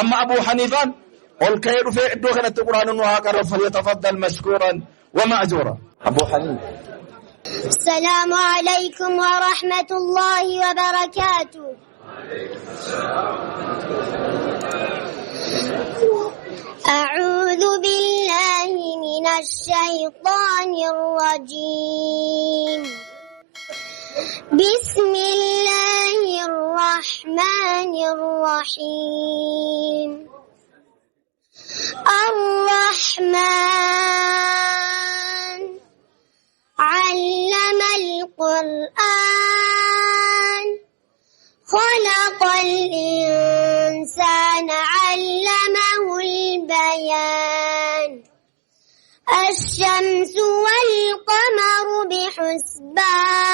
أما أبو حنيفة قل كير في الدوخنة القرآن وهكذا فليتفضل مشكورا ومأجورا. أبو حنيفة. السلام عليكم ورحمة الله وبركاته. أعوذ بالله من الشيطان الرجيم. بسم الله الرحمن الرحيم. الرحمن علم القرآن خلق الإنسان علمه البيان. الشمس والقمر بحسبان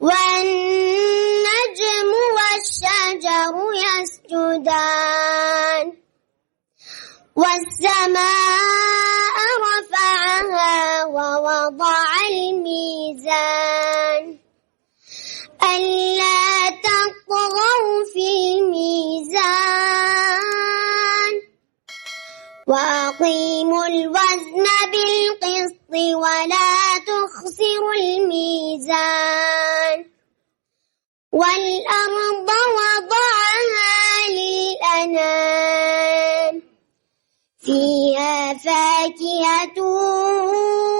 والنجم والشجر يسجدان. والسماء رفعها ووضع الميزان ألا تطغوا في الميزان وأقيموا الوزن بالقسط ولا تخسروا الميزان. والأرض وضعها للأنام فيها فاكهة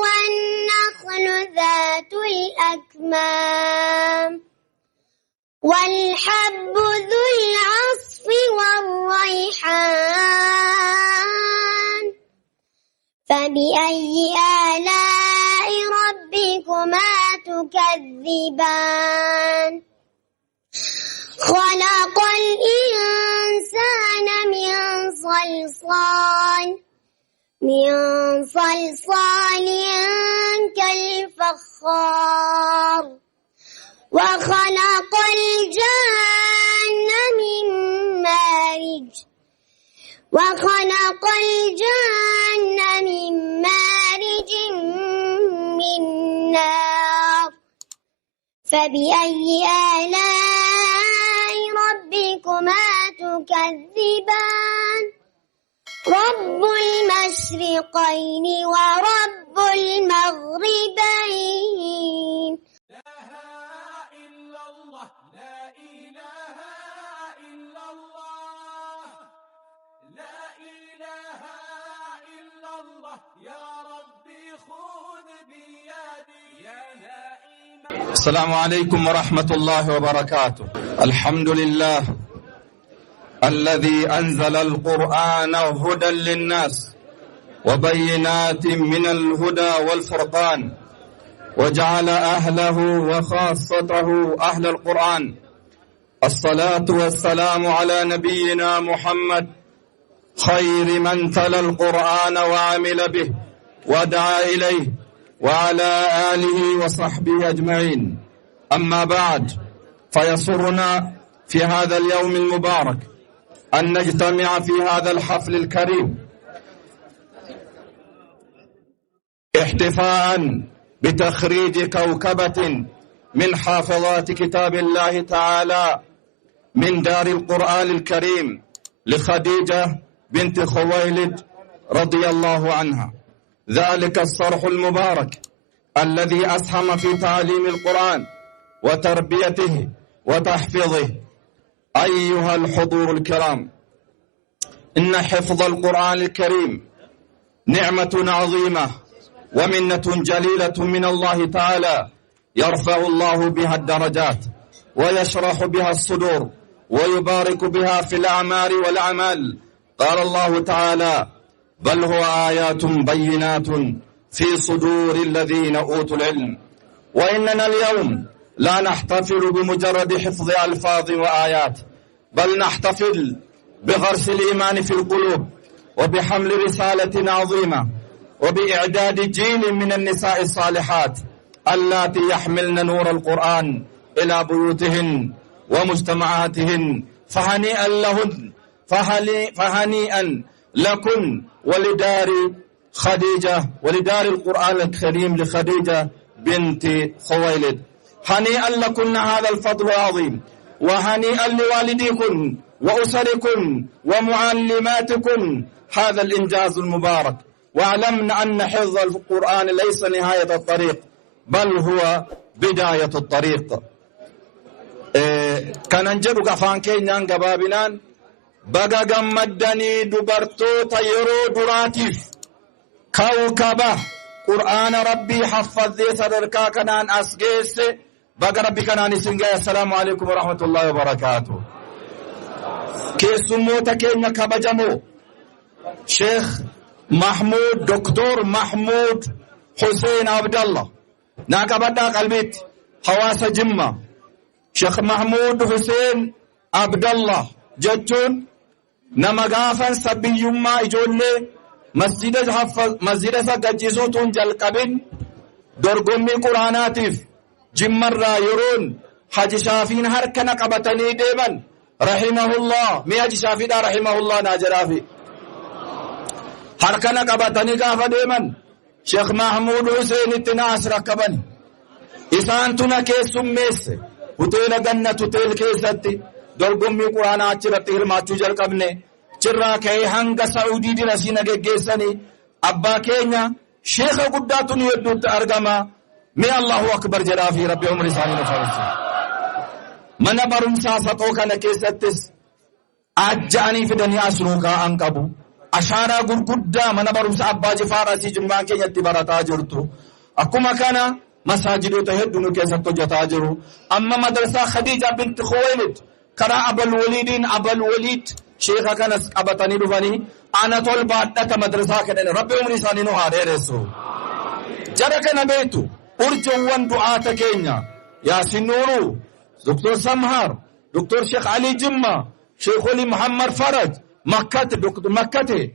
والنخل ذات الأكمام والحب ذو العصف والريحان. فبأي آلاء ربكما تكذبان. خلق الإنسان من صلصال كالفخار. وخلق الجن من مارج من نار. فبأي آلاء ربكما تكذبان. رب المشرقين ورب المغربين. لا إله إلا الله، لا إله إلا الله، لا إله إلا الله، يا ربي خذ بيدي يا نائم. السلام عليكم ورحمة الله وبركاته. الحمد لله الذي أنزل القرآن هدى للناس وبينات من الهدى والفرقان، وجعل أهله وخاصته أهل القرآن. الصلاة والسلام على نبينا محمد خير من تلا القرآن وعمل به ودعا إليه، وعلى آله وصحبه أجمعين. أما بعد، فيسرنا في هذا اليوم المبارك أن نجتمع في هذا الحفل الكريم احتفاء بتخريج كوكبة من حافظات كتاب الله تعالى من دار القرآن الكريم لخديجة بنت خويلد رضي الله عنها. ذلك الصرح المبارك الذي أسهم في تعليم القرآن وتربيته وتحفيظه. أيها الحضور الكرام، إن حفظ القرآن الكريم نعمة عظيمة ومنة جليلة من الله تعالى، يرفع الله بها الدرجات ويشرح بها الصدور ويبارك بها في الأعمار والأعمال. قال الله تعالى: بل هو آيات بينات في صدور الذين أوتوا العلم. وإننا اليوم لا نحتفل بمجرد حفظ ألفاظ وآيات، بل نحتفل بغرس الإيمان في القلوب وبحمل رسالة عظيمة وبإعداد جيل من النساء الصالحات اللاتي يحملن نور القرآن إلى بيوتهن ومجتمعاتهن. فهنيئا لهن، فهنيئا لكن ولدار خديجة، ولدار القرآن الكريم لخديجة بنت خويلد. هنيئا لكن هذا الفضل العظيم، وهنيئا لوالديكم وأسركم ومعلماتكم هذا الإنجاز المبارك. واعلمنا أن حفظ القرآن ليس نهاية الطريق بل هو بداية الطريق. كان نجدك فانكين قبابنان بقى قمدني دبرتو يرو دراتيف كوكبة قرآن ربي حفظ ذي صدركا كنان أسجيس بقى ربي كنان سنجي. السلام عليكم ورحمة الله وبركاته. كيسموتا كينا كبجمو شيخ محمود دكتور محمود حسين عبد الله ناكبدا قلبيت حواس جمة شيخ محمود حسين عبد الله جتون نمغافا سبيوما إجولي مسجد سججسوتون جلقبين درقمي قرآناتيف جمر رايرون حج شافين هركنا قبطني ديمن رحمه الله مي حج شافي دا رحمه الله ناجرافي هركنا قبطني قافا ديمن شيخ محمود حسين اتناس ركبني إسانتنا كيسم ميس هتيل جنة هتيل كيستي درقمي قرآنات چرت هرماچو جلقبني چرا كي هنگ سعودي دي رسينا جيساني أبا كينيا شيخ قداتون يدوت أرغما مي الله أكبر جرافي ربي عمر ساني نفرسي من برمسا ستوكا نكيستس أجاني في دنيا سنوكا أنقبو أشارة قرقودا من برمسا أبا جفارسي جمعان كينيا تبارتا جرتو أكما كان مساجدو تهدنو كيستو جتاجرو أما مدرسة خديجة بنت خويلد كرا أبا الوليدين أبا الوليد شيخا كان أبطاني دفاني أنا طول بعدة مدرسة كدن ربي عمري ساني نو هاري رسو جرك نبيتو أرجوان دعاة كينيا ياسين نورو دكتور سمهار دكتور شيخ علي جمة شيخ علي محمد فرج مكة دكتور مكة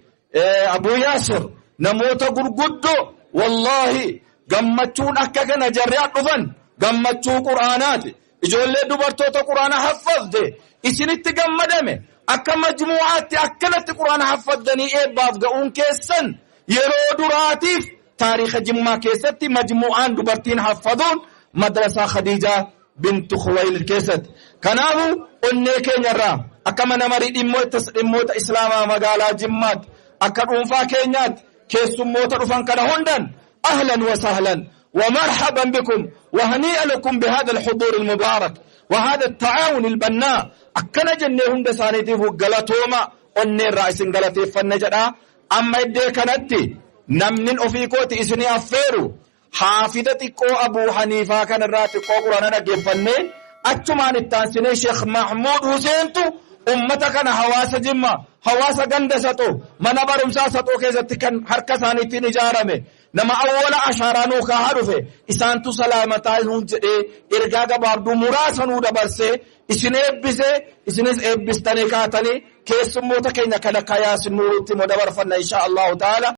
أبو ياسر نموت قرقودو والله قمتشون أكاكنا جريات دفن قمتشو قرآنات إجولي دبرتو قرآن حفظ دي إسنت قمدامي أكا مجموعات أكلت قرآن حفظني إيباف قاون كيسن يرو دراتيف تاريخ جمع كيست مجموعان دبرتين حفظون مدرسة خديجة بنت خويلد كيست كانوا أنيكي نرى أكا منمري إموت إسلاما مقالا جمات أكا أنفا كينيات كيسو موت رفان كان هندن أهلا وسهلا ومرحبا بكم وهنيئا لكم بهذا الحضور المبارك وهذا التعاون البناء أكنا جنة هند سانيتي فقلتوما أني الرئيس انقلتي فنجدا أما إدي كانتي نمنين أفيكوتي إسني أفيرو حافظتي قو أبو حنيفة كان الراتي قو قرانا جفني أجمان التانسيني شيخ محمود حسينتو أمتا كان حواس جمع حواس قندستو من برمساستو كيزتي كان حركسانيتي نجارمي نما أولا أشارانو كهارفه إسانتو سلامتا هنجده إرقاق باردو مراسنو دبرسه إسنه إبستاني كاتني كيسموتا كينا كان قياس النور تمو دبر فن إن شاء الله تعالى